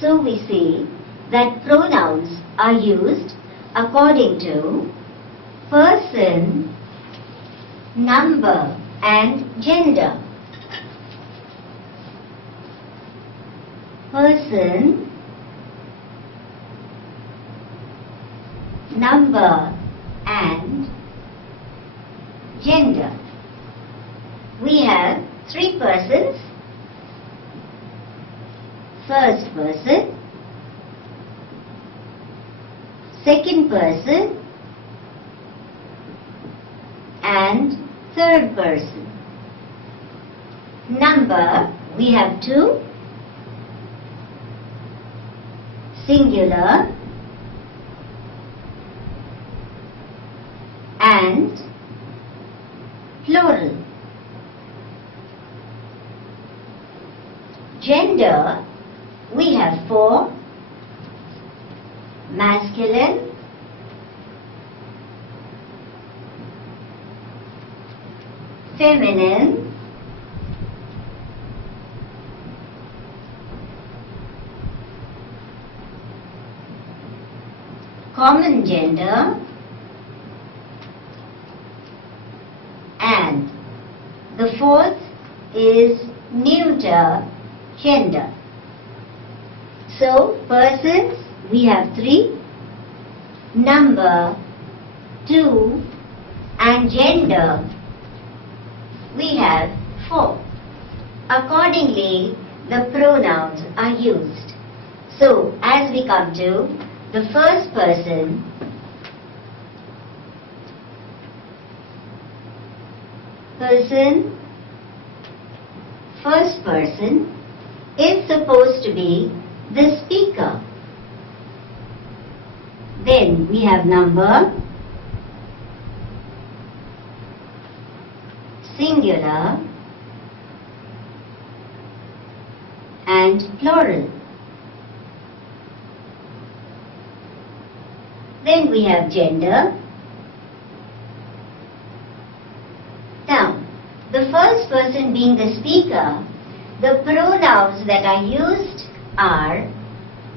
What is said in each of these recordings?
So we see that pronouns are used according to person, number and gender. Person, number and gender. We have three persons. First person, second person and third person. Number, we have two. Singular and plural. Gender, we have four. Masculine, feminine, common gender and the fourth is neuter gender. So persons we have three, number two and gender we have four. Accordingly the pronouns are used. So as we come to the first person, first person is supposed to be the speaker. Then we have number, singular and plural. Then we have gender. Now, the first person being the speaker, the pronouns that are used are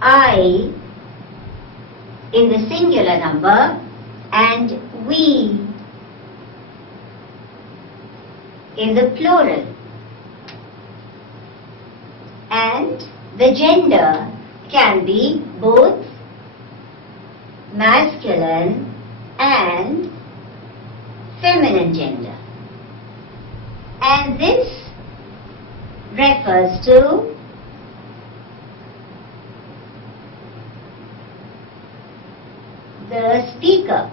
I in the singular number and we in the plural. And the gender can be both masculine and feminine gender. And this refers to the speaker.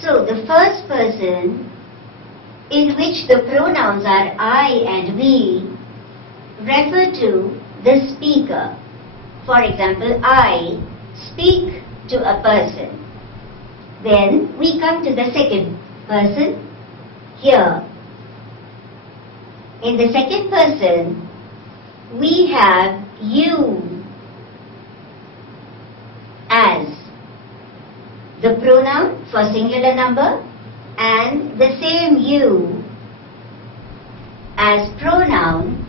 So the first person in which the pronouns are I and we refer to the speaker. For example, I speak to a person. Then we come to the second person. Here, in the second person, we have you as the pronoun for singular number and the same you as pronoun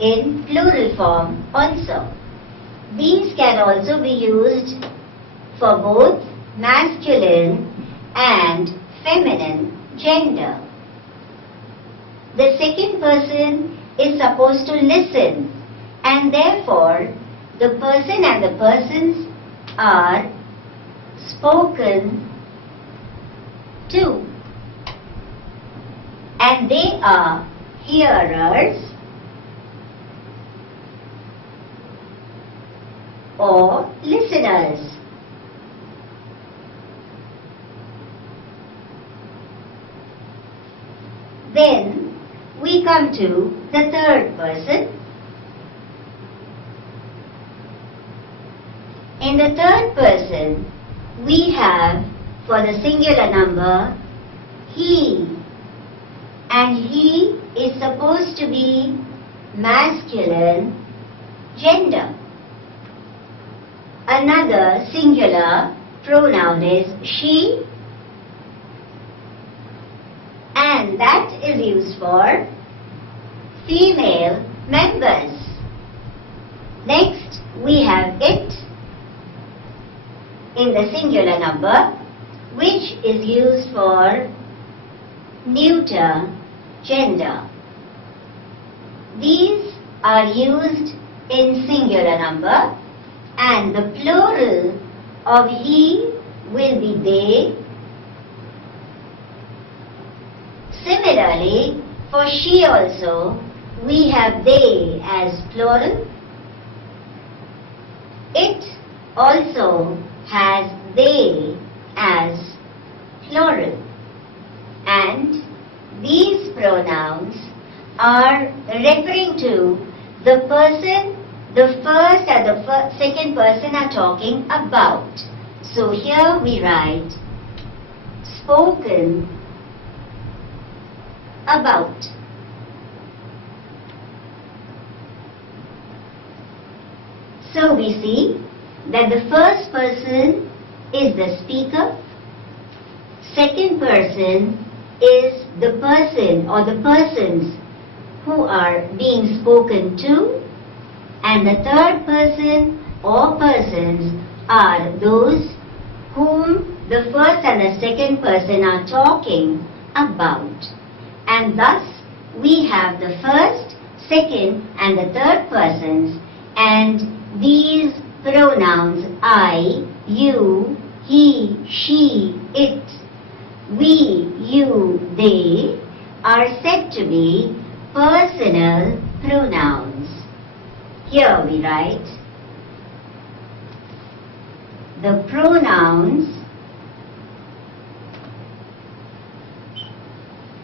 in plural form also. These can also be used for both masculine and feminine gender. The second person is supposed to listen, and therefore the person and the persons are spoken to, and they are hearers or listeners. Then we come to the third person. In the third person, we have for the singular number he, and he is supposed to be masculine gender. Another singular pronoun is she, and that is used for female members. Next, we have it in the singular number, which is used for neuter gender. These are used in singular number, and the plural of he will be they. Similarly, for she also, we have they as plural. It also has they as plural. And these pronouns are referring to the person the first and the second person are talking about. So here we write spoken about. So we see that the first person is the speaker, second person is the person or the persons who are being spoken to, and the third person or persons are those whom the first and the second person are talking about. And thus we have the first, second and the third persons, and these pronouns I, you, he, she, it, we, you, they are said to be personal pronouns. Here we write the pronouns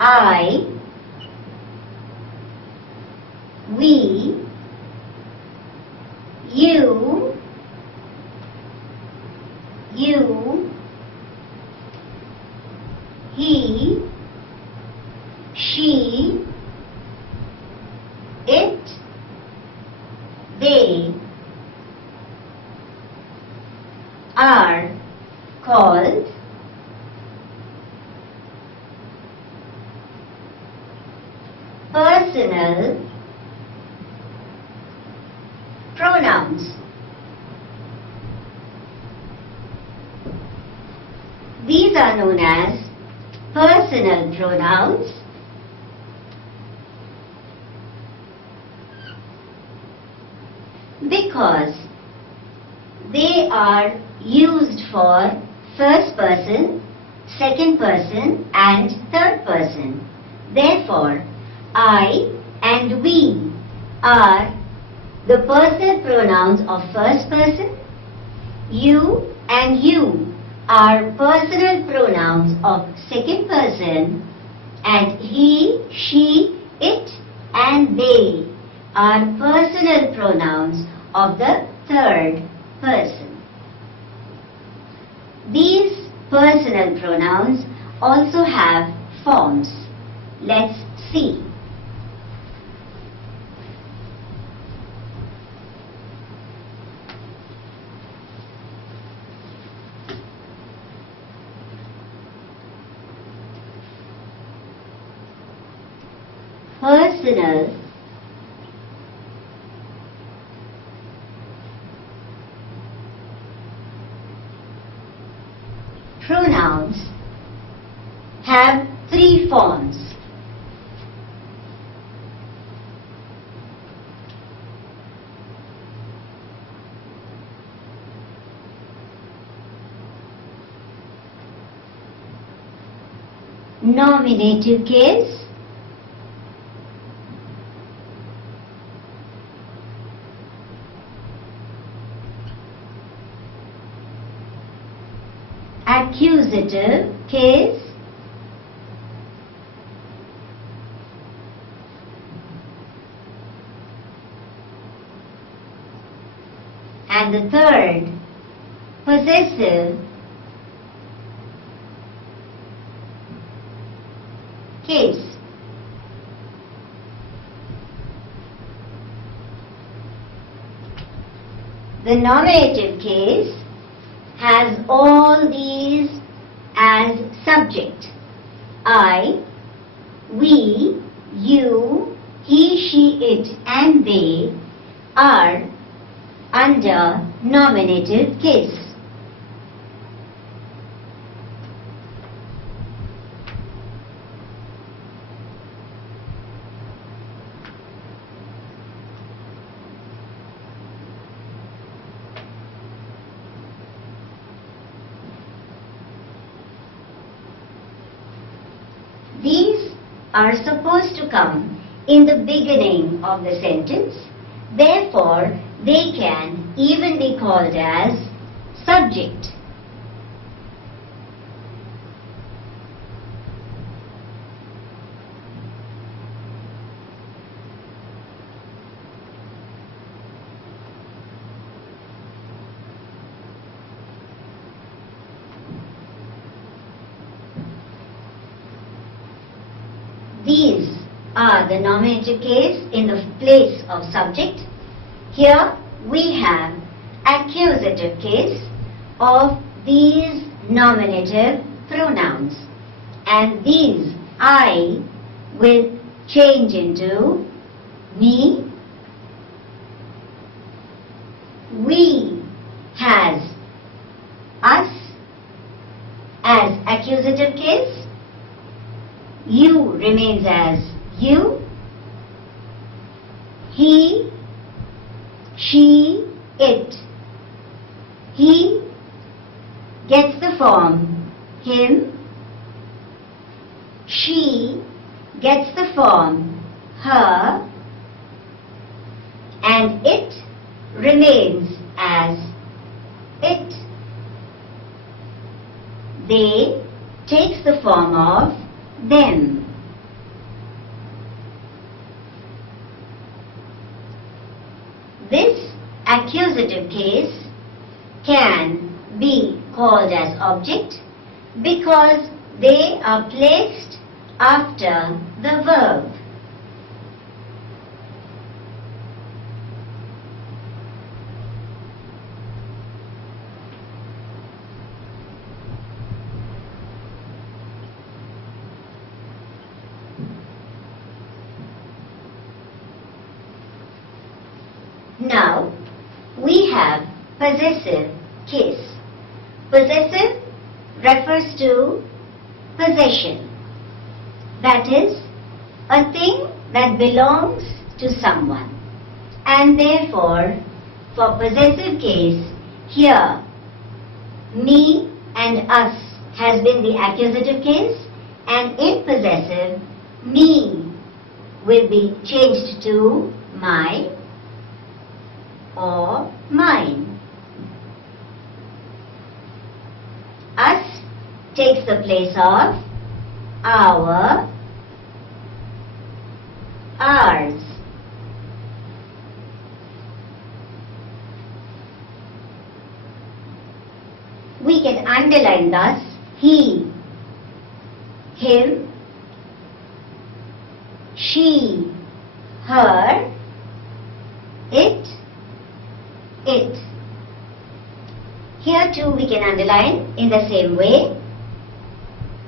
I, we, you, he, she, it, they are called personal pronouns. These are known as personal pronouns because they are used for first person, second person and third person. Therefore, I and we are the personal pronouns of first person, you and you are personal pronouns of second person, and he, she, it and they are personal pronouns of the third person. These personal pronouns also have forms. Let's see. Personal pronouns have three forms. Nominative case, accusative case, and the third, possessive case. The nominative case has all these as subject. I, we, you, he, she, it and they are under nominative case. These are supposed to come in the beginning of the sentence. Therefore, they can even be called as subject. These are the nominative case in the place of subject. Here we have accusative case of these nominative pronouns, and these I will change into me. We has us as accusative case. You remains as you. He, she, it. He gets the form him. She gets the form her. And it remains as it. They takes the form of them. This accusative case can be called as object because they are placed after the verb. Now, we have possessive case. Possessive refers to possession. That is, a thing that belongs to someone. And therefore, for possessive case, here, me and us has been the accusative case, and in possessive, me will be changed to my or mine. Us takes the place of our, ours. We can underline thus he, him, she, her, it, it. Here too we can underline in the same way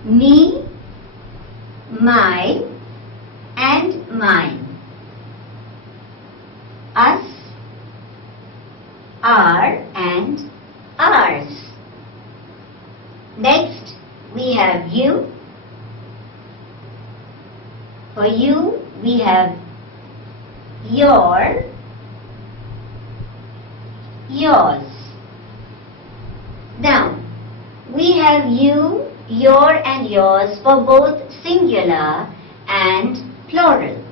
me, my and mine. Us, our and ours. Next we have you. For you we have your, yours. Now, we have you, your and yours for both singular and plural.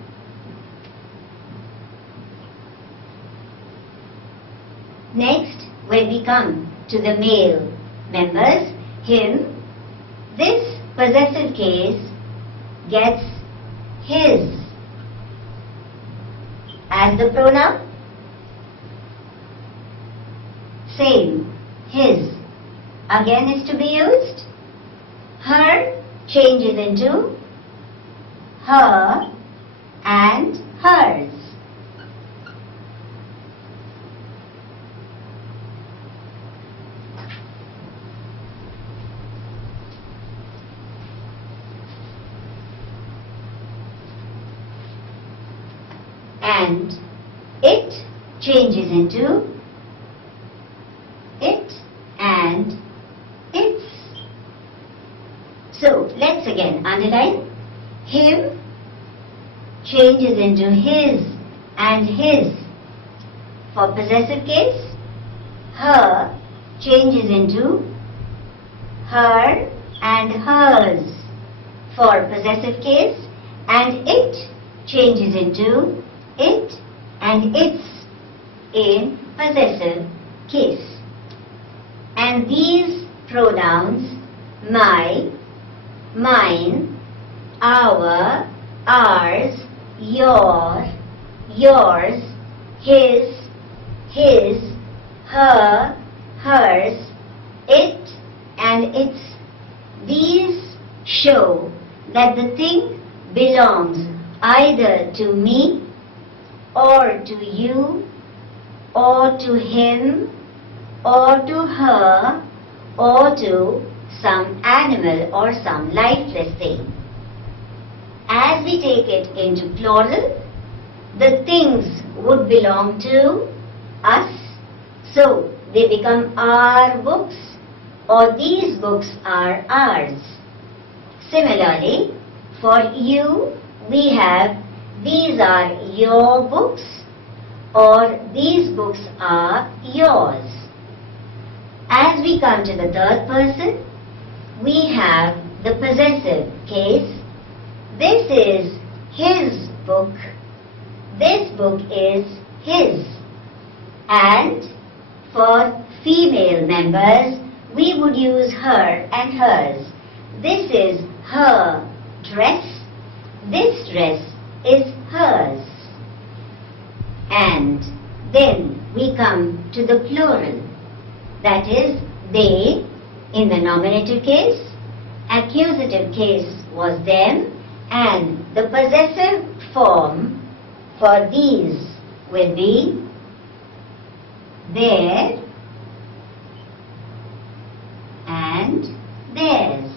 Next, when we come to the male members, him, this possessive case gets his as the pronoun. Same, his again is to be used. Her changes into her and hers. and it changes into it and its. So let's again underline. Him changes into his and his for possessive case. Her changes into her and hers for possessive case, and it changes into it and its in possessive case. And these pronouns, my, mine, our, ours, your, yours, his, her, hers, it and its, these show that the thing belongs either to me or to you or to him or to her or to some animal or some lifeless thing. As we take it into plural, the things would belong to us, so they become our books, or these books are ours. Similarly, for you, we have these are your books, or these books are yours. As we come to the third person, we have the possessive case. This is his book. This book is his. And for female members, we would use her and hers. This is her dress. This dress is hers. And then we come to the plural. That is, they in the nominative case, accusative case was them, and the possessive form for these will be their and theirs.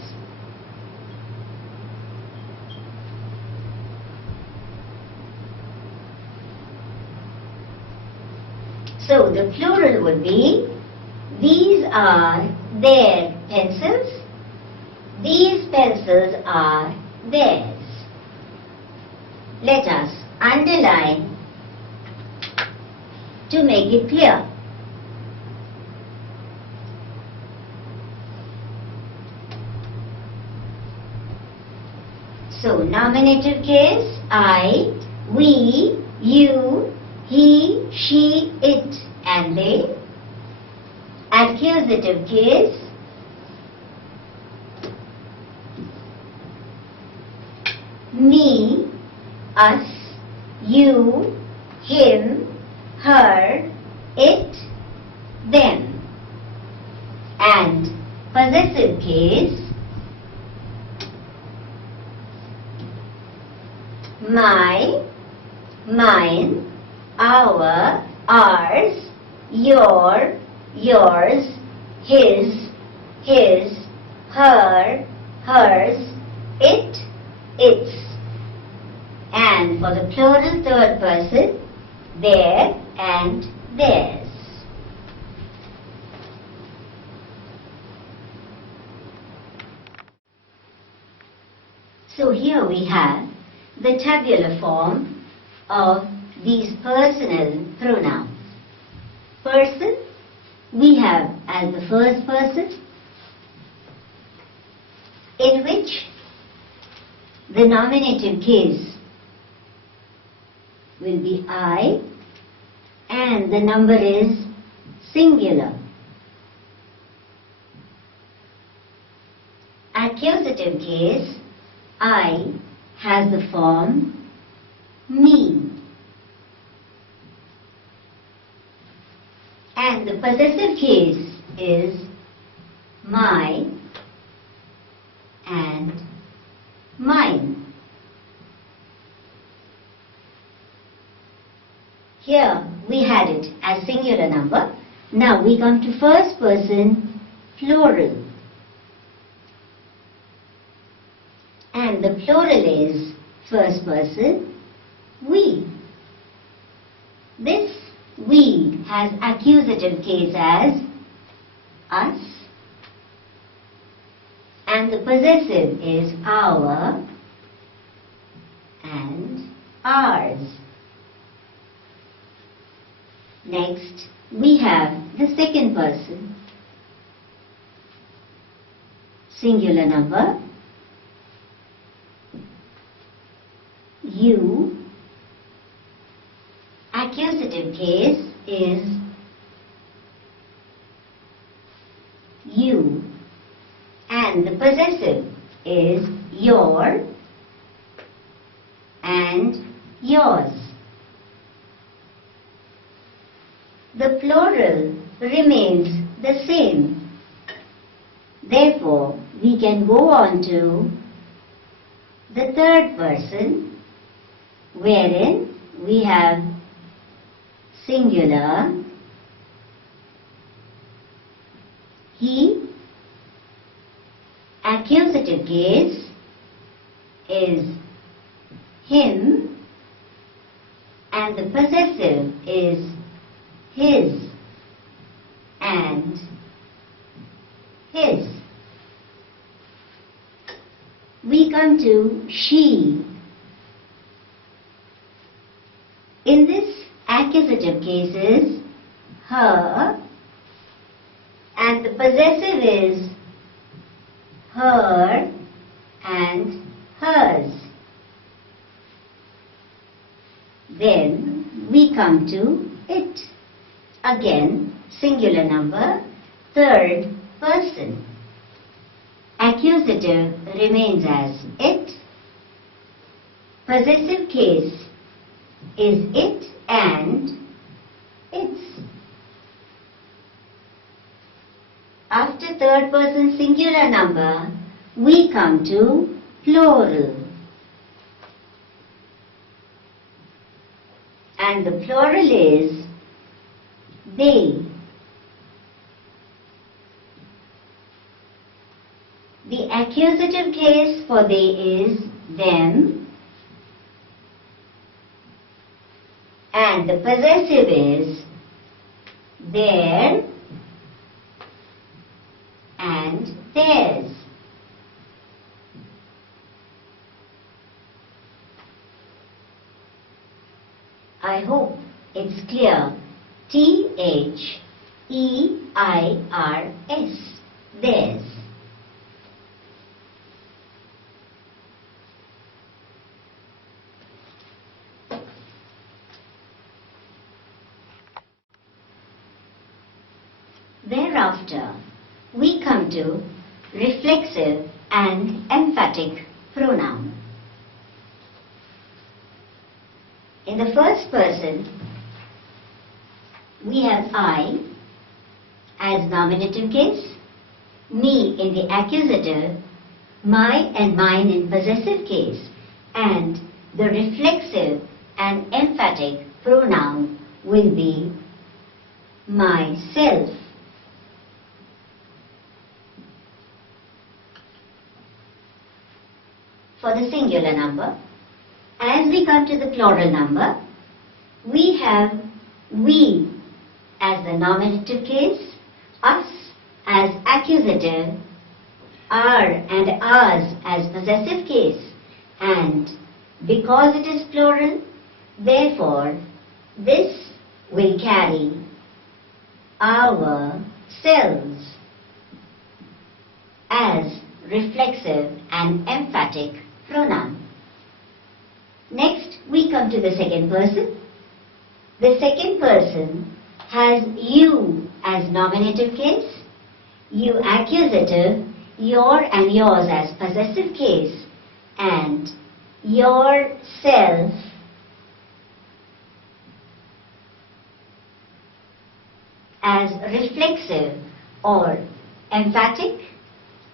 So the plural would be, these are their pencils, these pencils are theirs. Let us underline to make it clear. So nominative case, I, we, you, he, she, it and they. Accusative case, me, us, you, him, her, it, them. And possessive case, my, mine, our, ours, your, yours, his, her, hers, it, its. And for the plural third person, their and theirs. So here we have the tabular form of these personal pronouns. Person, we have as the first person, in which the nominative case will be I and the number is singular. Accusative case, I has the form me. And the possessive case is my and mine. Here we had it as singular number. Now we come to first person plural. And the plural is first person we. This we has accusative case as us, and the possessive is our and ours. Next, we have the second person. Singular number, you. Accusative case is you, and the possessive is your and yours. The plural remains the same. Therefore, we can go on to the third person, wherein we have singular, he. Accusative case is him, and the possessive is his and his. We come to she. In this accusative case is her, and the possessive is her and hers. Then we come to it. Again, singular number, third person. Accusative remains as it. Possessive case is it and its. After third person singular number, we come to plural. And the plural is they. The accusative case for they is them, and the possessive is their and theirs. I hope it's clear. T-H-E-I-R-S, theirs. Thereafter, we come to reflexive and emphatic pronoun. In the first person, we have I as nominative case, me in the accusative, my and mine in possessive case, and the reflexive and emphatic pronoun will be myself. For the singular number, as we come to the plural number, we have we as the nominative case, us as accusative, our and ours as possessive case, and because it is plural, therefore this will carry our selves as reflexive and emphatic pronoun. Next, we come to the second person. The second person has you as nominative case, you accusative, your and yours as possessive case, and yourself as reflexive or emphatic,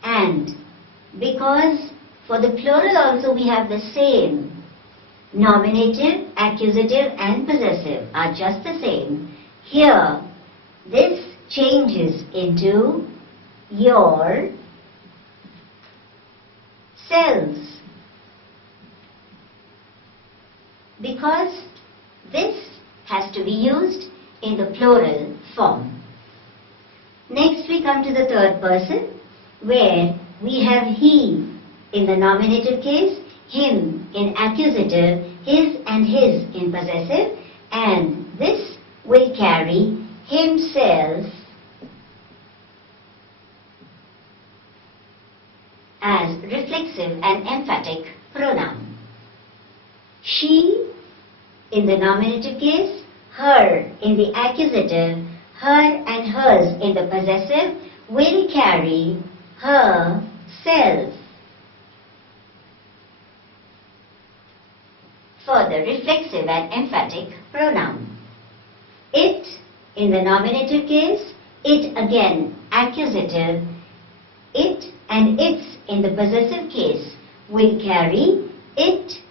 and because for the plural also we have the same, nominative, accusative and possessive are just the same. Here, this changes into your selves, because this has to to be used in the plural form. Next we come to the third person, where we have he in the nominative case, him in accusative, his and his in possessive, and this will carry himself as reflexive and emphatic pronoun. She in the nominative case, her in the accusative, her and hers in the possessive will carry herself for the reflexive and emphatic pronoun. It in the nominative case, it again accusative, it and its in the possessive case will carry itself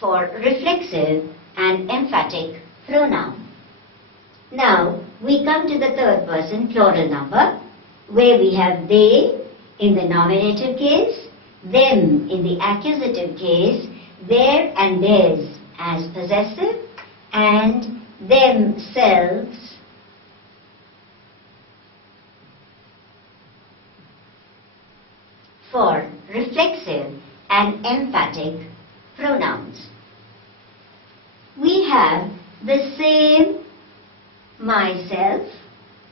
for reflexive and emphatic pronoun. Now we come to the third person plural number, where we have they in the nominative case, them in the accusative case, their and theirs as possessive, and themselves for reflexive and emphatic pronouns. We have the same myself,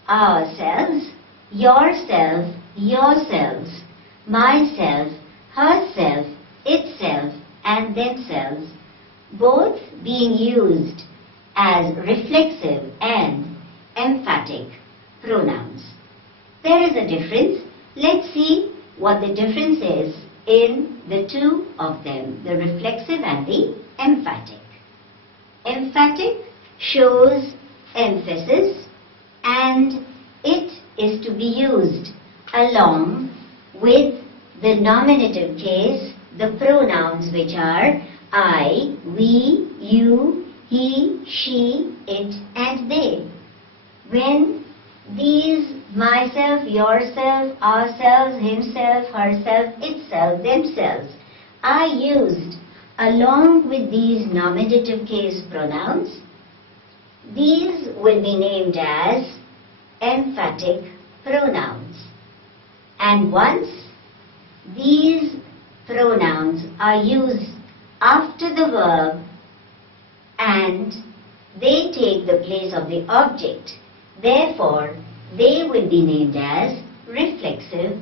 ourselves, yourself, yourselves, myself, herself, itself, and themselves, both being used as reflexive and emphatic pronouns. There is a difference. Let's see what the difference is in the two of them, the reflexive and the emphatic. Emphatic shows emphasis, and it is to be used along with the nominative case, the pronouns which are I, we, you, he, she, it, and they. When these myself, yourself, ourselves, himself, herself, itself, themselves are used along with these nominative case pronouns, these will be named as emphatic pronouns. And once these pronouns are used after the verb and they take the place of the object, therefore they will be named as reflexive